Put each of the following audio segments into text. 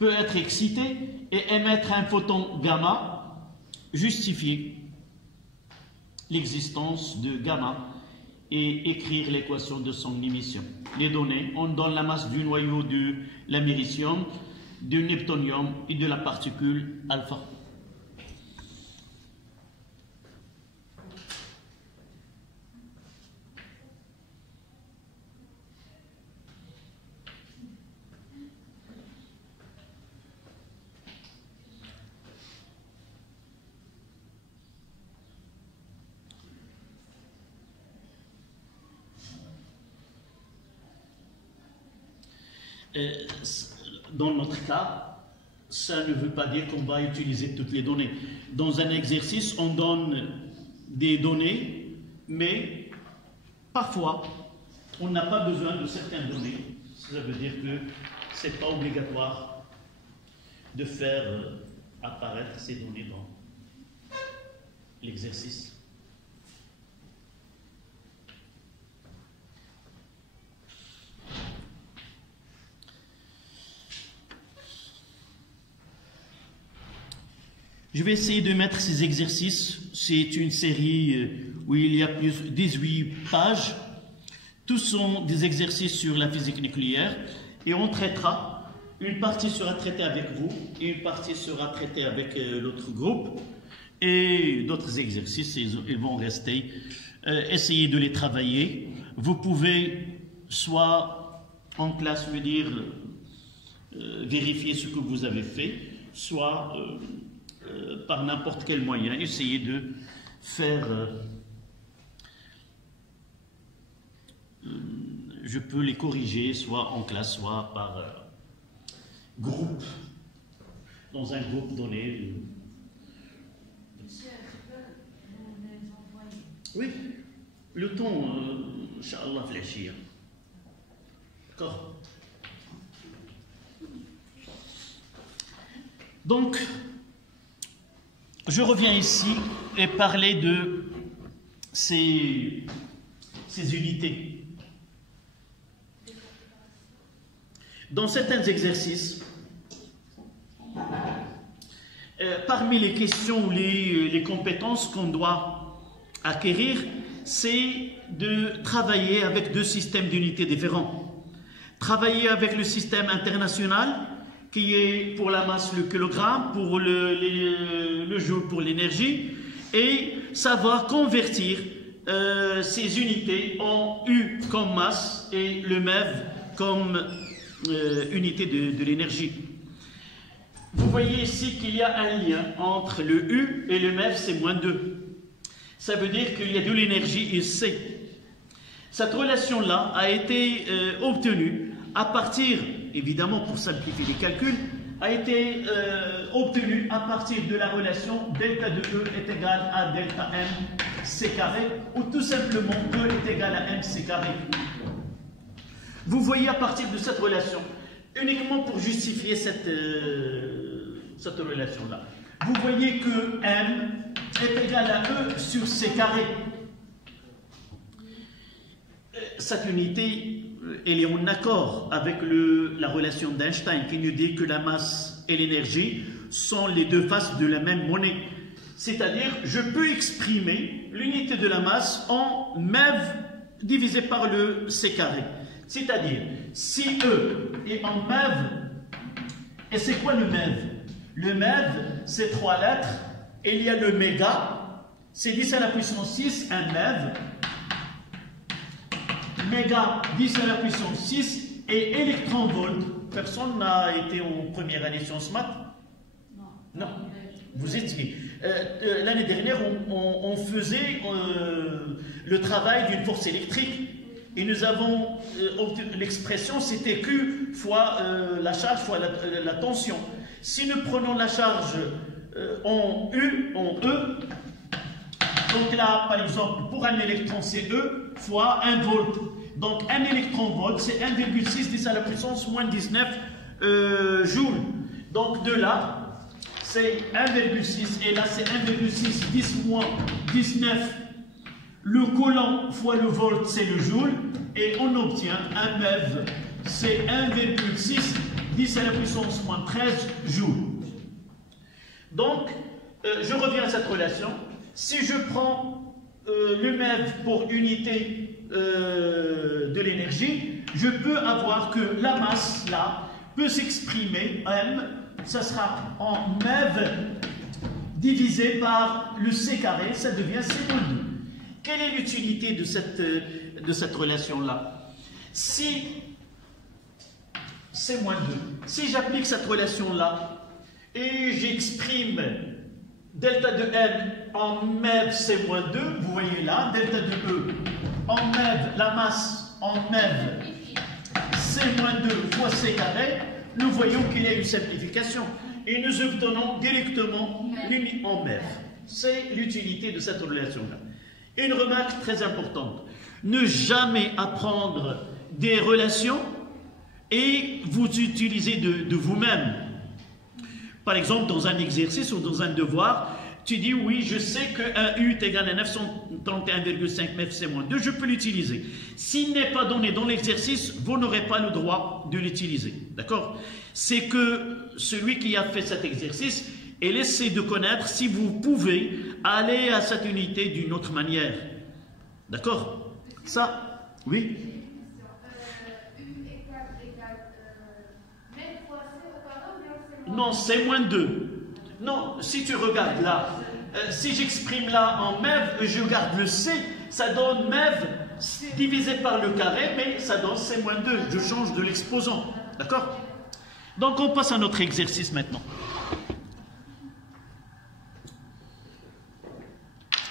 peut être excité et émettre un photon gamma, justifier l'existence de gamma et écrire l'équation de son émission. Les données, on donne la masse du noyau de l'américium, du neptunium et de la particule alpha. Dans notre cas, ça ne veut pas dire qu'on va utiliser toutes les données. Dans un exercice, on donne des données, mais parfois, on n'a pas besoin de certaines données. Ça veut dire que ce n'est pas obligatoire de faire apparaître ces données dans l'exercice. Je vais essayer de mettre ces exercices. C'est une série où il y a 18 pages. Tous sont des exercices sur la physique nucléaire et on traitera. Une partie sera traitée avec vous et une partie sera traitée avec l'autre groupe. Et d'autres exercices, ils vont rester. Essayez de les travailler. Vous pouvez soit en classe me dire vérifier ce que vous avez fait, soit par n'importe quel moyen, essayer de faire, je peux les corriger, soit en classe, soit par groupe, dans un groupe donné. Oui, le temps, Inch'Allah, fléchir. D'accord. Donc, je reviens ici et parler de ces unités. Dans certains exercices, parmi les questions ou les compétences qu'on doit acquérir, c'est de travailler avec deux systèmes d'unités différents. Travailler avec le système international, qui est pour la masse le kilogramme, pour le joule pour l'énergie, et savoir convertir ces unités en U comme masse et le MeV comme unité de l'énergie. Vous voyez ici qu'il y a un lien entre le U et le MeV, c'est -2. Ça veut dire qu'il y a de l'énergie ici. Cette relation-là a été obtenue à partir, évidemment pour simplifier les calculs, a été obtenue à partir de la relation delta de E est égal à delta M C carré, ou tout simplement E est égal à M C carré. Vous voyez à partir de cette relation, uniquement pour justifier cette relation-là, vous voyez que M est égal à E sur C carré. Cette unité, elle est en accord avec la relation d'Einstein qui nous dit que la masse et l'énergie sont les deux faces de la même monnaie. C'est-à-dire, je peux exprimer l'unité de la masse en MeV divisé par le C carré. C'est-à-dire, si E est en MeV, et c'est quoi le MeV? Le MeV, c'est 3 lettres, et il y a le méga, c'est 10 à la puissance 6, un MeV. Méga 10 à la puissance 6 et électron-volt. Personne n'a été en première année sciences maths? Non. Vous étiez. L'année dernière, on faisait le travail d'une force électrique et nous avons l'expression, c'était Q fois la charge fois la tension. Si nous prenons la charge en U, en E, donc là, par exemple, pour un électron, c'est E fois 1 volt. Donc, un électron-volt, c'est 1,6 10 à la puissance moins 19 joules. Donc, de là, c'est 1,6. Et là, c'est 1,6 10 moins 19. Le coulomb fois le volt, c'est le joule. Et on obtient un MeV, c'est 1,6 10 à la puissance moins 13 joules. Donc, je reviens à cette relation. Si je prends le MeV pour unité de l'énergie, je peux avoir que la masse, là, peut s'exprimer, M, ça sera en MeV divisé par le C carré, ça devient C-2. Quelle est l'utilité de cette relation-là? Si C-2, si j'applique cette relation-là et j'exprime delta de N en MeV C-2, vous voyez là, delta de E en MeV, la masse en MeV C-2 fois C carré, nous voyons qu'il y a une simplification. Et nous obtenons directement l'unité en MeV. C'est l'utilité de cette relation-là. Une remarque très importante. Ne jamais apprendre des relations et vous utiliser de vous-même. Par exemple, dans un exercice ou dans un devoir, tu dis oui, je sais qu'un U est égal à 931,5 MeV C-2, je peux l'utiliser. S'il n'est pas donné dans l'exercice, vous n'aurez pas le droit de l'utiliser. D'accord? C'est que celui qui a fait cet exercice et laissez de connaître si vous pouvez aller à cette unité d'une autre manière. D'accord? Ça, oui? Non, c'est moins 2. Non, si tu regardes là, si j'exprime là en MeV, je garde le C, ça donne MeV divisé par le carré, mais ça donne C-2. Je change de l'exposant. D'accord? Donc on passe à notre exercice maintenant.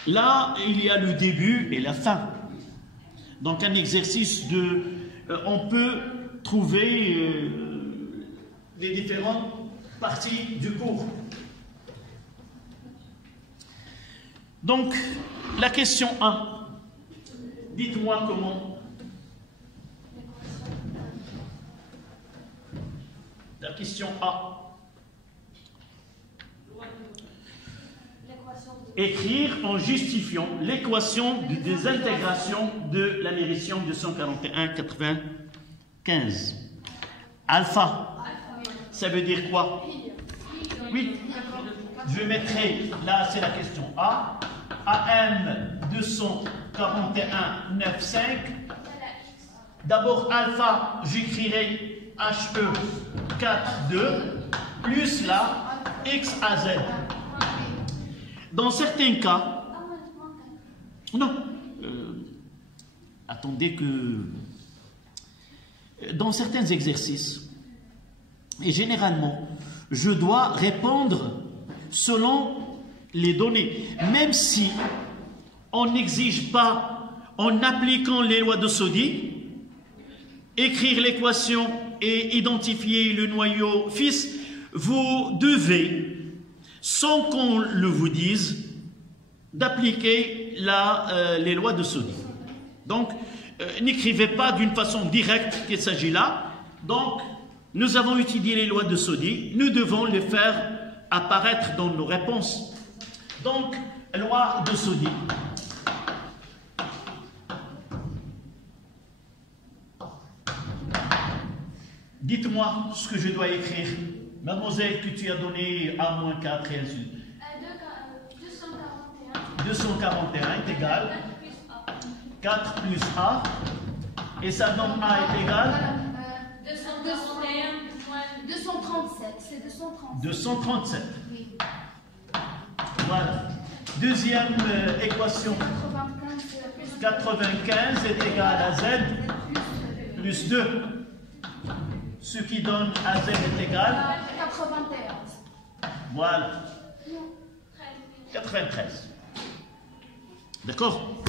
Là, il y a le début et la fin. Donc un exercice de... on peut trouver les différentes parties du cours. Donc, la question 1. Dites-moi comment... La question A. Écrire en justifiant l'équation de désintégration de la mérition 241,95. Alpha, ça veut dire quoi? Oui, je mettrai, là c'est la question A, AM 241,95. D'abord alpha, j'écrirai HE 4,2 plus la X à Z. Dans certains cas, non, attendez que dans certains exercices, et généralement, je dois répondre selon les données, même si on n'exige pas, en appliquant les lois de Soddy, écrire l'équation et identifier le noyau fils, vous devez, sans qu'on le vous dise, d'appliquer les lois de Soddy. Donc, n'écrivez pas d'une façon directe qu'il s'agit là. Donc, nous avons étudié les lois de Soddy, nous devons les faire apparaître dans nos réponses. Donc, loi de Soddy. Dites-moi ce que je dois écrire. Mademoiselle, que tu as donné A-4 et ainsi de suite. 241 est égal 4 plus A. Et ça donne A est égal 237. C'est 237. 237. Oui. Voilà. Deuxième équation. 95 est égal à Z plus 2. Ce qui donne à Z est égal 91. Voilà. 93. D'accord?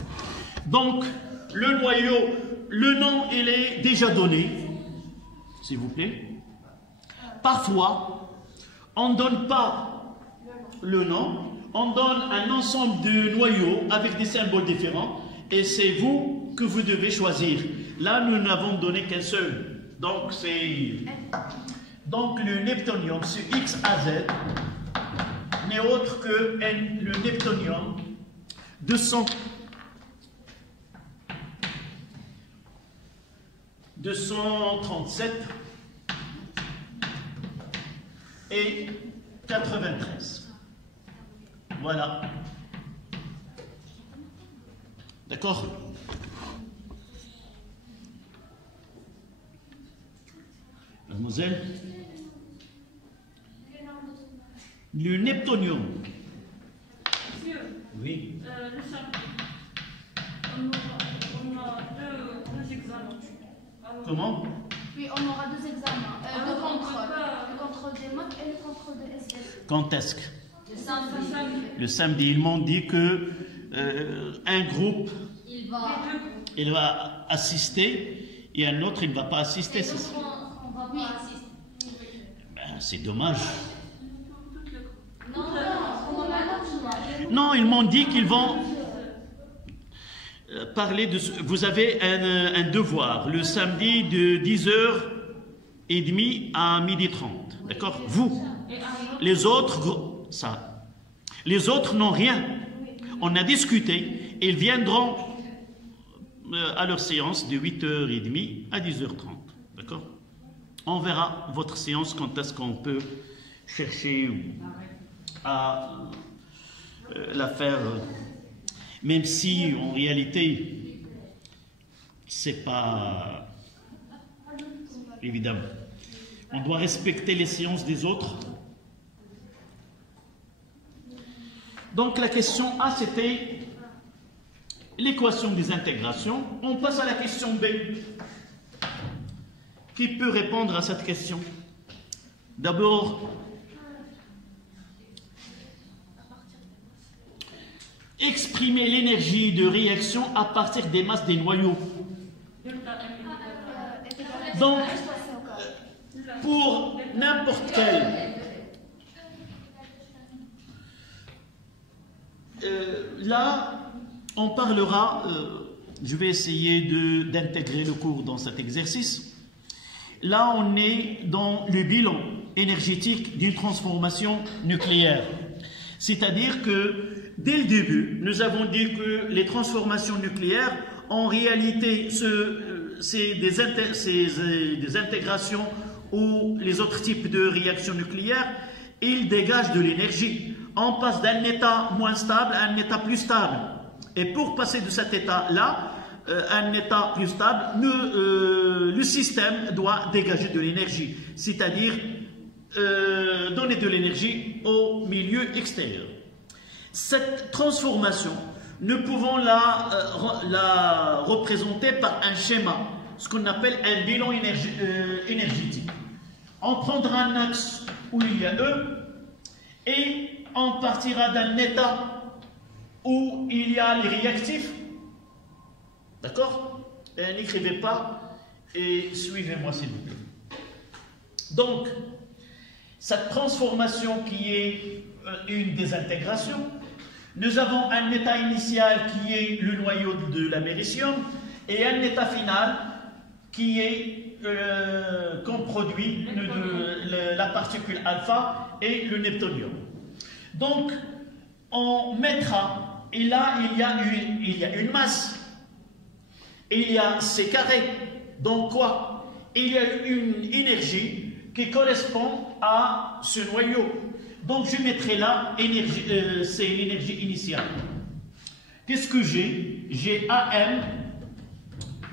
Donc, le noyau, le nom, il est déjà donné. S'il vous plaît. Parfois, on ne donne pas le nom, on donne un ensemble de noyaux avec des symboles différents et c'est vous que vous devez choisir. Là, nous n'avons donné qu'un seul. Donc, le neptunium, ce X à Z, n'est autre que le neptunium 237 et 93. Voilà. D'accord? Mademoiselle? Le neptunium. Monsieur, Oui. le samedi, on a deux examens. Alors, Comment? Puis on aura deux examens. Alors, Le on contrôle. peut pas- Le contrôle des maths et le contrôle de SS. Quand est-ce que? Le le samedi. samedi, Le samedi, ils m'ont dit que un groupe, Il va. les deux groupes. il va assister et un autre, il ne va pas assister. C'est ça. On va pas assister. Ben, c'est dommage. Toutes les groupes. Non, on a un autre choix. Non, ils m'ont dit qu'ils vont parler de... Vous avez un devoir le samedi de 10h30 à 12h30. D'accord? Vous. Et un autre, Les autres, ça. Les autres n'ont rien. On a discuté. Ils viendront à leur séance de 8h30 à 10h30. D'accord? On verra votre séance quand est-ce qu'on peut chercher à la faire, même si en réalité, c'est pas évidemment. On doit respecter les séances des autres. Donc la question A, c'était l'équation des intégrations. On passe à la question B. Qui peut répondre à cette question? D'abord, exprimer l'énergie de réaction à partir des masses des noyaux. delta M et delta. Donc, pour n'importe quel... là, on parlera, je vais essayer d'intégrer le cours dans cet exercice. Là, on est dans le bilan énergétique d'une transformation nucléaire. C'est-à-dire que, dès le début, nous avons dit que les transformations nucléaires, en réalité, c'est des intégrations ou les autres types de réactions nucléaires, ils dégagent de l'énergie. On passe d'un état moins stable à un état plus stable. Et pour passer de cet état-là, un état plus stable, le système doit dégager de l'énergie, c'est-à-dire donner de l'énergie au milieu extérieur. Cette transformation, nous pouvons la représenter par un schéma, ce qu'on appelle un bilan énergétique. On prendra un axe où il y a E et on partira d'un état où il y a les réactifs. D'accord? N'écrivez pas et suivez-moi s'il vous plaît. Donc, cette transformation qui est une désintégration, nous avons un état initial qui est le noyau de l'américium et un état final qui est qu'on produit la particule alpha et le neptunium. Donc, on mettra, et là il y a une masse, il y a C carré. Donc quoi? Il y a une énergie qui correspond à ce noyau. Donc je mettrai là, c'est l'énergie initiale. Qu'est-ce que j'ai? J'ai AM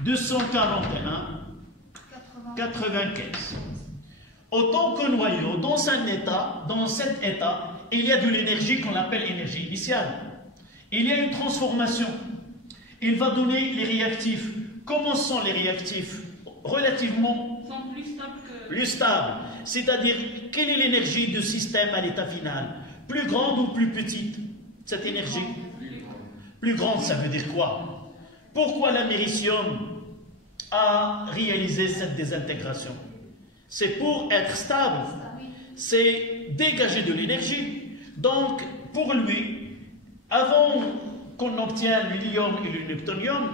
241 95. Autant que noyau, dans cet état, il y a de l'énergie qu'on appelle énergie initiale. Il y a une transformation. Il va donner les réactifs. Comment sont les réactifs? Relativement Sont plus stables que... plus stables. C'est-à-dire, quelle est l'énergie du système à l'état final? Plus grande ou plus petite, cette énergie? Plus grande, ça veut dire quoi? Pourquoi l'américium a réalisé cette désintégration? C'est pour être stable. C'est dégager de l'énergie. Donc, pour lui, avant qu'on obtienne l'hélium et le neptunium,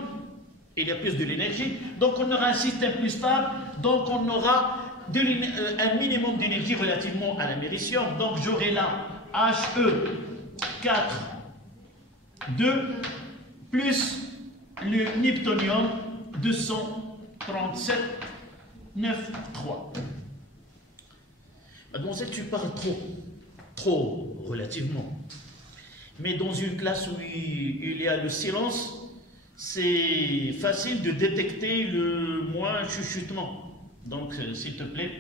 il y a plus de l'énergie. Donc, on aura un système plus stable. Donc, on aura un minimum d'énergie relativement à l'américium. Donc, j'aurai là He 4, 2, plus le neptunium 237, 9, 3. Mademoiselle, tu parles trop, relativement. Mais dans une classe où il y a le silence, c'est facile de détecter le moins chuchotement. Donc, s'il te plaît,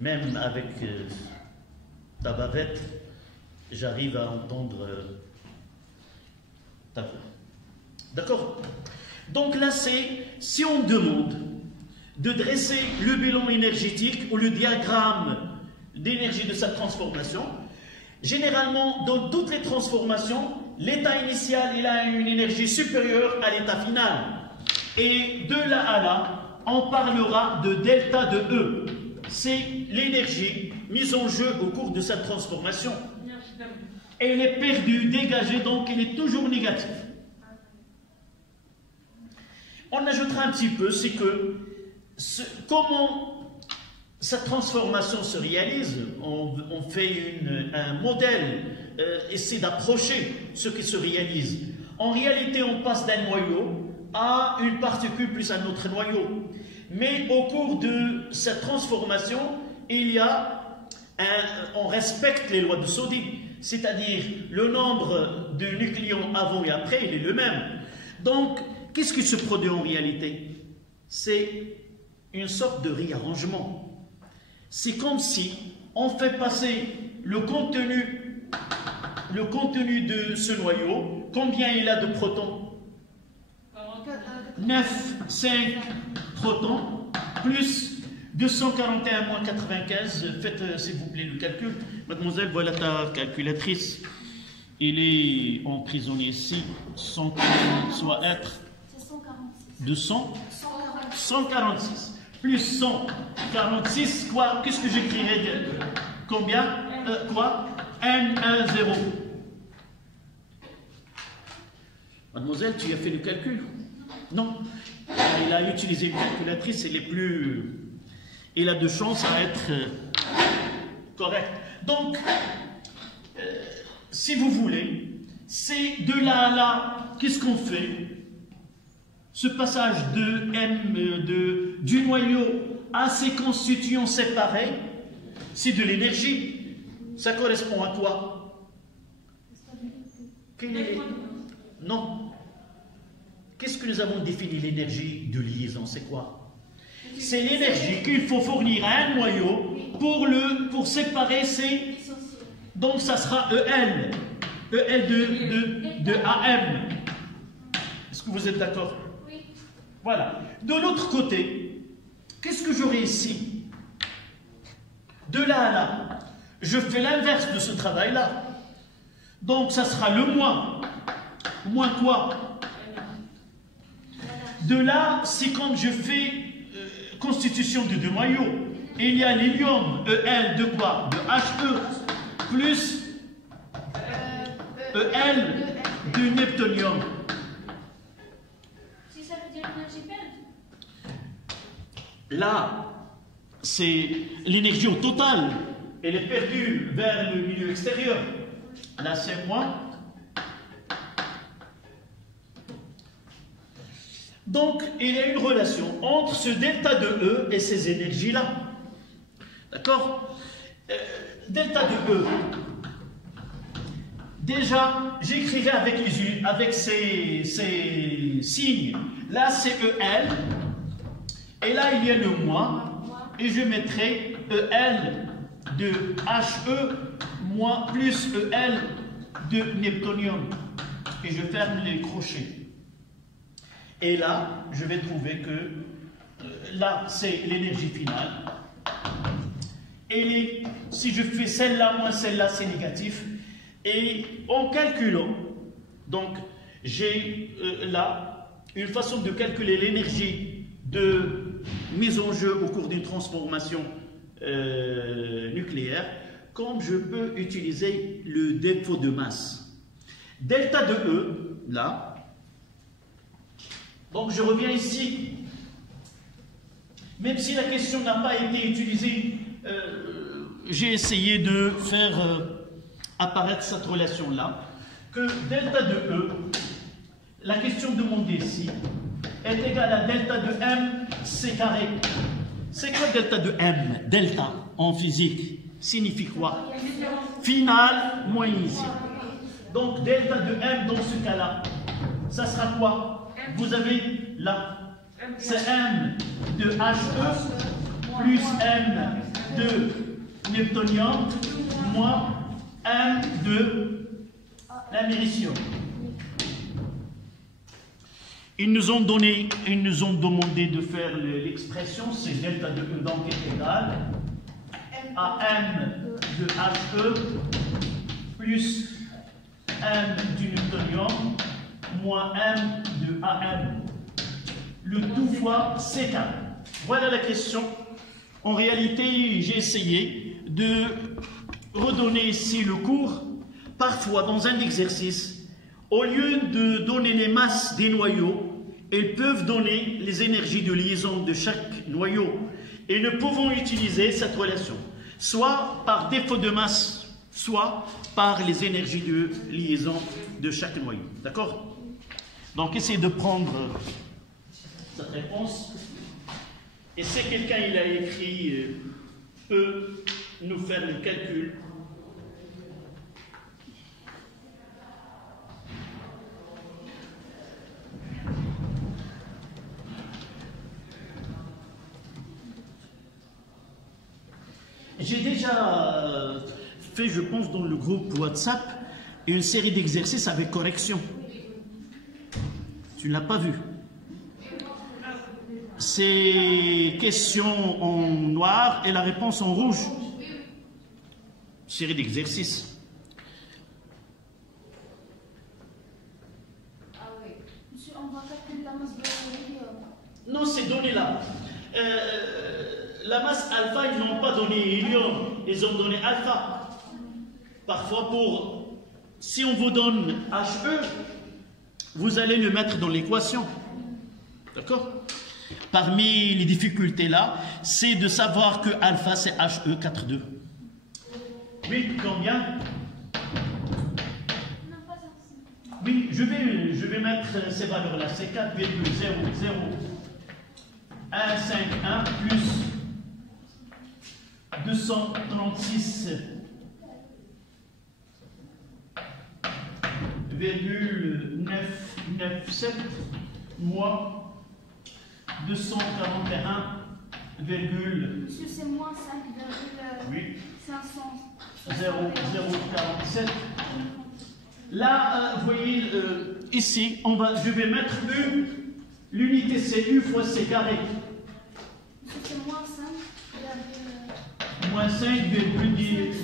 même avec ta bavette, j'arrive à entendre ta voix. D'accord? Donc là, c'est si on demande de dresser le bilan énergétique ou le diagramme d'énergie de sa transformation, généralement, dans toutes les transformations, l'état initial, il a une énergie supérieure à l'état final. Et de là à là, on parlera de delta de E. C'est l'énergie mise en jeu au cours de sa transformation. Elle est perdue, dégagée, donc elle est toujours négative. On ajoutera un petit peu, c'est que comment sa transformation se réalise. On fait un modèle, essaie d'approcher ce qui se réalise. En réalité, on passe d'un noyau à une particule plus un autre noyau. Mais au cours de cette transformation, on respecte les lois de Soddy, c'est-à-dire le nombre de nucléons avant et après, il est le même. Donc, qu'est-ce qui se produit en réalité? C'est une sorte de réarrangement. C'est comme si on fait passer le contenu de ce noyau. Combien il a de protons? 9, 5 protons, plus 241 moins 95. Faites, s'il vous plaît, le calcul. Mademoiselle, voilà ta calculatrice. Il est emprisonné ici, sans qu'il soit être 200, 146. Plus 146, quoi? Qu'est-ce que j'écrirais? Combien? Quoi? N1, 0. Mademoiselle, tu as fait le calcul? Non. Il a utilisé une calculatrice, il a de chances à être correct. Donc, si vous voulez, c'est de là à là, qu'est-ce qu'on fait? Ce passage du noyau à ses constituants séparés, c'est de l'énergie. Ça correspond à quoi? Non. Qu'est-ce que nous avons défini l'énergie de liaison? C'est quoi? C'est l'énergie qu'il faut fournir à un noyau pour séparer ses... Donc ça sera EL. EL de AM. Est-ce que vous êtes d'accord? Oui. Voilà. De l'autre côté, qu'est-ce que j'aurai ici? De là à là, je fais l'inverse de ce travail-là. Donc ça sera le moins. Moins quoi? De là, c'est comme je fais constitution de deux noyaux. Il y a l'hélium, EL de quoi? De HE, plus EL de neptunium. Si ça veut dire énergie perdue? Là, c'est l'énergie au total. Elle est perdue vers le milieu extérieur. Là, c'est moins. Donc, il y a une relation entre ce delta de E et ces énergies-là. D'accord? Delta de E. Déjà, j'écrirai avec ces signes. Là, c'est EL. Et là, il y a le moins. Et je mettrai EL de HE moins plus EL de neptunium. Et je ferme les crochets. Et là, je vais trouver que là, c'est l'énergie finale. Et si je fais celle-là moins celle-là, c'est négatif. Et en calculant, donc, j'ai là une façon de calculer l'énergie de mise en jeu au cours d'une transformation nucléaire, comme je peux utiliser le défaut de masse. Delta de E, là. Donc je reviens ici. Même si la question n'a pas été utilisée, j'ai essayé de faire apparaître cette relation-là, que delta de E, la question demandée ici, est égale à delta de M C carré. C'est quoi delta de M? Delta, en physique, signifie quoi? Final moins initial. Donc, delta de M dans ce cas-là, ça sera quoi? Vous avez là, c'est M de HE plus M de newtonium moins M de l'amérition. Ils nous ont demandé de faire l'expression, c'est delta de E donc est égal à M de HE plus M du newtonium moins M de AM. Le tout fois C4. Voilà la question. En réalité, j'ai essayé de redonner ici le cours. Parfois, dans un exercice, au lieu de donner les masses des noyaux, ils peuvent donner les énergies de liaison de chaque noyau. Et nous pouvons utiliser cette relation, soit par défaut de masse, soit par les énergies de liaison de chaque noyau. D'accord? Donc, essayez de prendre cette réponse. Et si quelqu'un il a écrit, peut nous faire le calcul. J'ai déjà fait, je pense, dans le groupe WhatsApp, une série d'exercices avec correction. Tu ne l'as pas vu? C'est question en noir et la réponse en rouge. Série d'exercices. Monsieur, on va calculer la masse de l'hélium. Non, c'est donné là. La masse alpha, ils n'ont pas donné hélium, ils ont donné alpha. Parfois, si on vous donne HE, vous allez le mettre dans l'équation. D'accord? Parmi les difficultés là, c'est de savoir que alpha c'est HE42. Oui, combien? Oui, je vais mettre ces valeurs là. C'est 4,00151 plus 236,997 moins 241, Monsieur, c'est moins 5,500. oui, 0,047. Là, vous voyez, ici, je vais mettre U. L'unité c'est U fois C carré. Monsieur, c'est moins 5. Moins 5,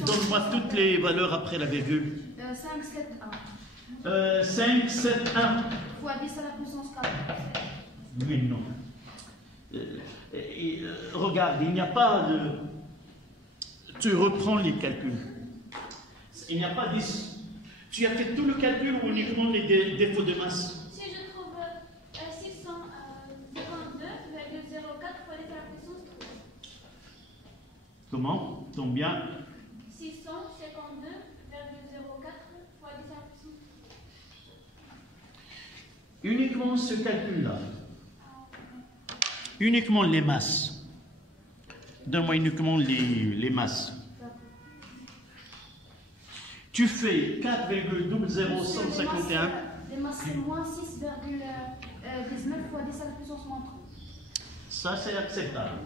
donne-moi toutes les valeurs après la virgule. 571. 571. Fois 10 à la puissance 4. Oui, non. Regarde, il n'y a pas de... Tu reprends les calculs. Il n'y a pas 10. Tu as fait tout le calcul ou uniquement les défauts de masse? Si je trouve 652,04 fois 10 à la puissance 3. Comment? Combien? 652,04 fois 10 à la puissance 3. Uniquement ce calcul-là. Uniquement les masses. Donne-moi uniquement les masses. Tu fais 4,00151. Les masses, c'est moins 6,19 fois 10 à la puissance moins 3. Ça, c'est acceptable.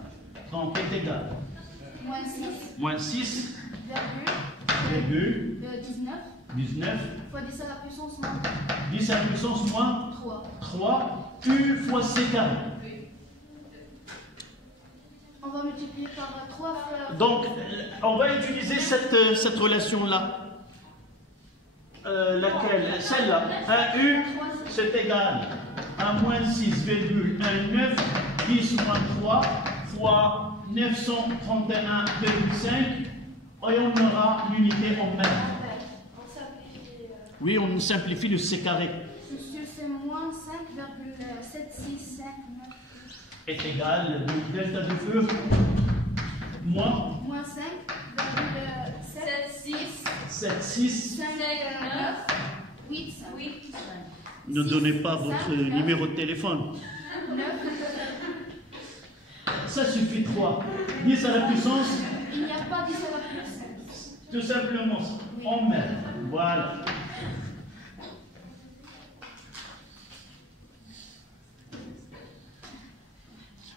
Donc, est égal. Moins 6. Moins 6, virgule 19 fois 10 à la puissance moins 3. 10 à la puissance moins 3. U fois C carré. On va multiplier par 3 fois... Donc, on va utiliser cette relation-là. Laquelle? Celle-là. 1U, c'est égal à moins 6,19, 10 moins 3 fois 931,5. Et on aura l'unité en mètres. Oui, on simplifie le C carré. Monsieur, c'est moins 5,7659. Est égal, donc delta de feu, moins 5,76 8. Ne donnez pas votre numéro de téléphone. 9 Ça suffit 3. 10 à la puissance. Il n'y a pas 10 à la puissance. Tout simplement, on met. Voilà.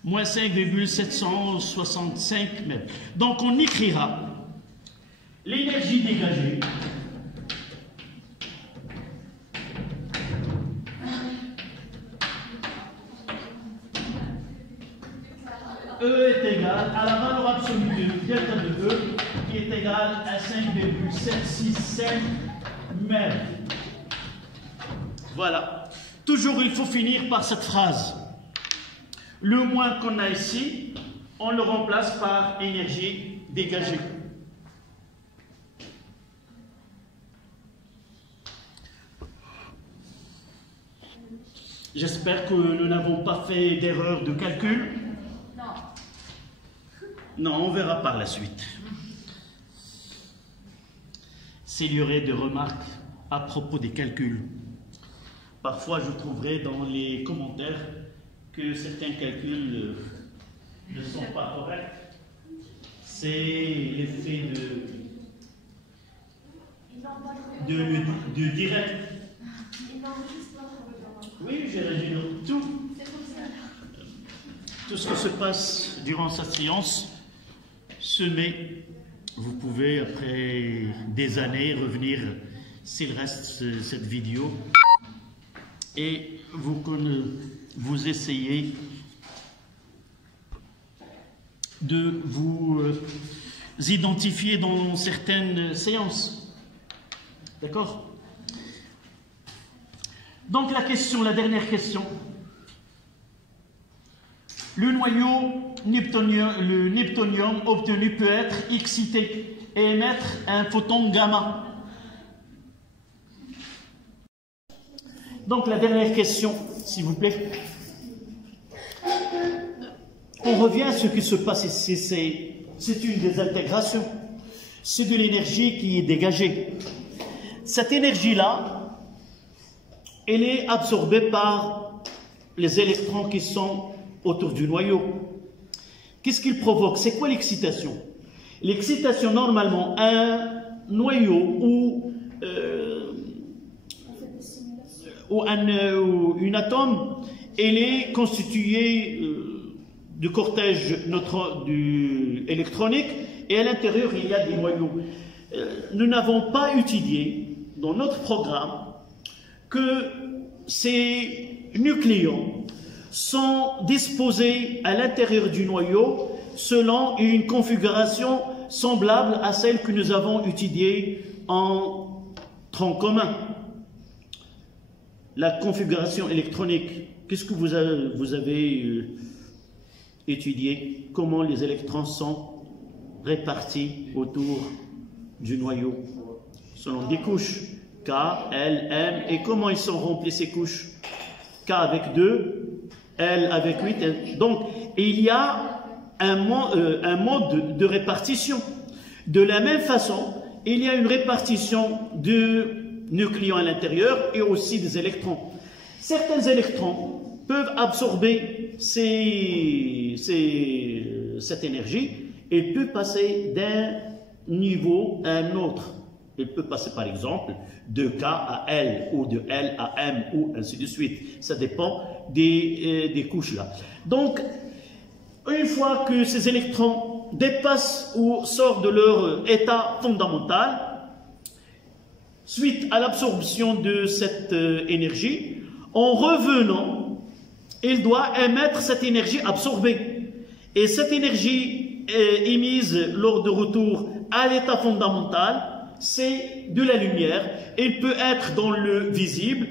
Moins 5,765 mètres. Donc on écrira l'énergie dégagée E est égal à la valeur absolue de delta de E qui est égale à 5,765 mètres. Voilà. Toujours il faut finir par cette phrase. Le moins qu'on a ici, on le remplace par énergie dégagée. J'espère que nous n'avons pas fait d'erreur de calcul. Non. Non, on verra par la suite. S'il y aurait des remarques à propos des calculs, parfois je trouverai dans les commentaires que certains calculs ne sont pas corrects. C'est l'effet de direct. Oui, j'ai résumé tout. Tout ce qui se passe durant cette séance se met. Vous pouvez, après des années, revenir, s'il reste cette vidéo, et vous essayez de vous identifier dans certaines séances. D'accord? Donc la dernière question. Le noyau le neptunium obtenu peut être excité et émettre un photon gamma. Donc la dernière question, s'il vous plaît. On revient à ce qui se passe ici, c'est une désintégration. C'est de l'énergie qui est dégagée. Cette énergie-là, elle est absorbée par les électrons qui sont autour du noyau. Qu'est-ce qu'il provoque? C'est quoi l'excitation? L'excitation, normalement, un noyau ou une atome, elle est constituée de cortège électronique, et à l'intérieur il y a des noyaux. Nous n'avons pas étudié dans notre programme que ces nucléons sont disposés à l'intérieur du noyau selon une configuration semblable à celle que nous avons étudiée en tronc commun. La configuration électronique, qu'est-ce que vous avez étudié? Comment les électrons sont répartis autour du noyau selon des couches K, L, M, et comment ils sont remplis ces couches? K avec 2, L avec 8. Donc, il y a un mode de répartition. De la même façon, il y a une répartition de nucléons à l'intérieur et aussi des électrons. Certains électrons peuvent absorber cette énergie et peut passer d'un niveau à un autre. Il peut passer par exemple de K à L ou de L à M ou ainsi de suite. Ça dépend des couches là. Donc, une fois que ces électrons dépassent ou sortent de leur état fondamental, suite à l'absorption de cette énergie, en revenant, il doit émettre cette énergie absorbée. Et cette énergie émise lors de retour à l'état fondamental, c'est de la lumière. Il peut être dans le visible,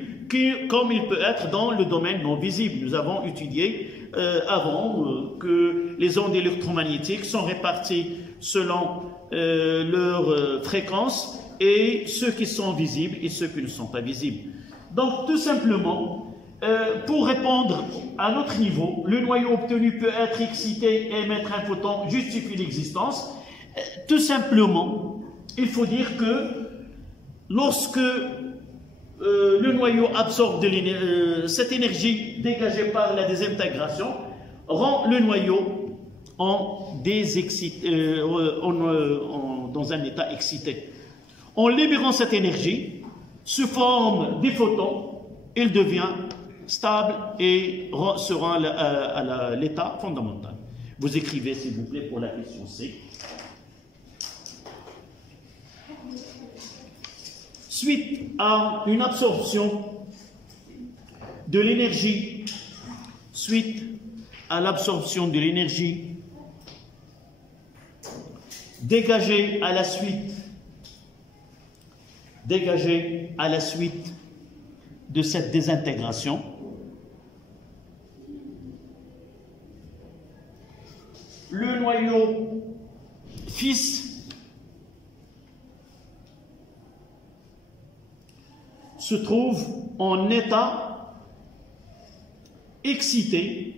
comme il peut être dans le domaine non visible. Nous avons étudié avant que les ondes électromagnétiques sont réparties selon leur fréquence, et ceux qui sont visibles et ceux qui ne sont pas visibles. Donc tout simplement, pour répondre à notre niveau, le noyau obtenu peut être excité et émettre un photon justifie l'existence. Tout simplement, il faut dire que lorsque le noyau absorbe cette énergie dégagée par la désintégration, rend le noyau dans un état excité. En libérant cette énergie, sous forme des photons, il devient stable et se rend à l'état fondamental. Vous écrivez, s'il vous plaît, pour la question C. Suite à une absorption de l'énergie, suite à l'absorption de l'énergie dégagée à la suite de cette désintégration, le noyau fils se trouve en état excité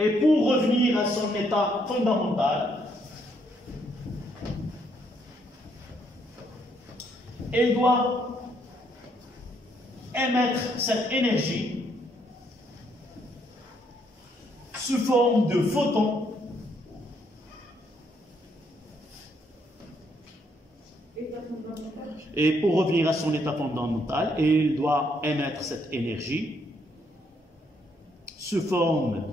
et pour revenir à son état fondamental, elle doit émettre cette énergie sous forme de photons et pour revenir à son état fondamental, elle doit émettre cette énergie sous forme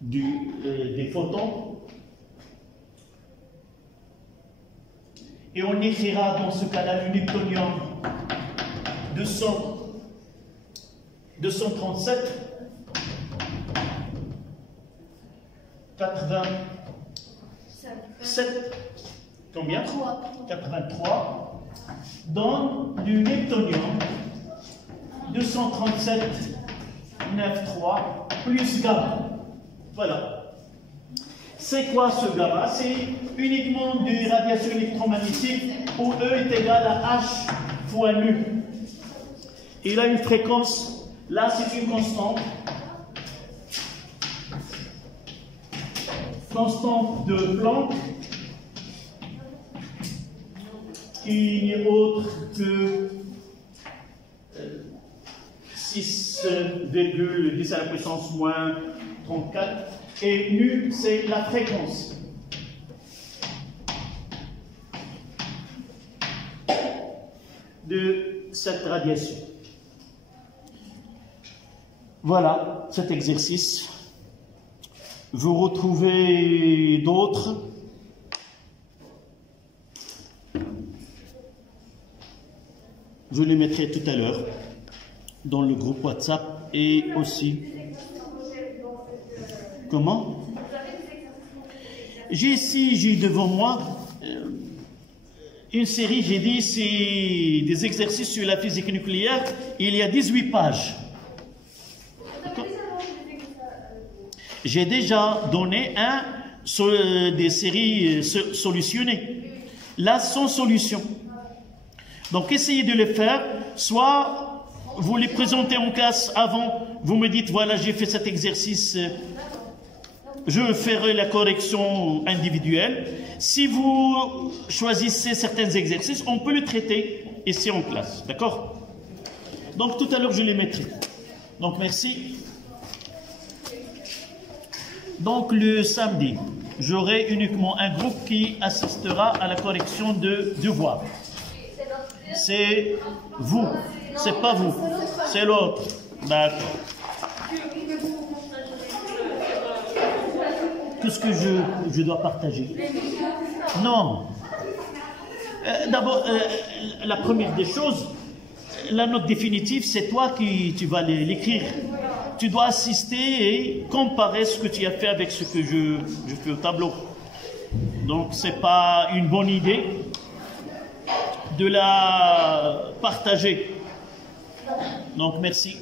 des photons, et on écrira dans ce cas-là le newtonium 237 87 combien 83 donne du newtonium 237 9,3 plus gamma. Voilà. C'est quoi ce gamma? C'est uniquement des radiations électromagnétiques où E est égal à H fois nu. Il a une fréquence, là c'est une constante de Planck, qui n'est autre que 6,10 à la puissance moins 34, et nu, c'est la fréquence. De cette radiation. Voilà cet exercice. Vous retrouvez d'autres. Je les mettrai tout à l'heure dans le groupe WhatsApp et aussi. Comment? J'ai devant moi une série, j'ai dit, c'est des exercices sur la physique nucléaire. Il y a 18 pages. J'ai déjà donné des séries solutionnées. Là, sans solution. Donc, essayez de les faire. Soit vous les présentez en classe avant, vous me dites, voilà, j'ai fait cet exercice, je ferai la correction individuelle. Si vous choisissez certains exercices, on peut les traiter ici en classe. D'accord? Donc, tout à l'heure, je les mettrai. Donc, merci. Donc, le samedi, j'aurai uniquement un groupe qui assistera à la correction de devoirs. C'est vous, c'est pas vous, c'est l'autre. D'accord. Qu'est-ce que je dois partager? Non. D'abord, la première des choses, la note définitive, c'est toi qui tu vas l'écrire. Tu dois assister et comparer ce que tu as fait avec ce que je fais au tableau. Donc, ce n'est pas une bonne idée de la partager. Donc, merci.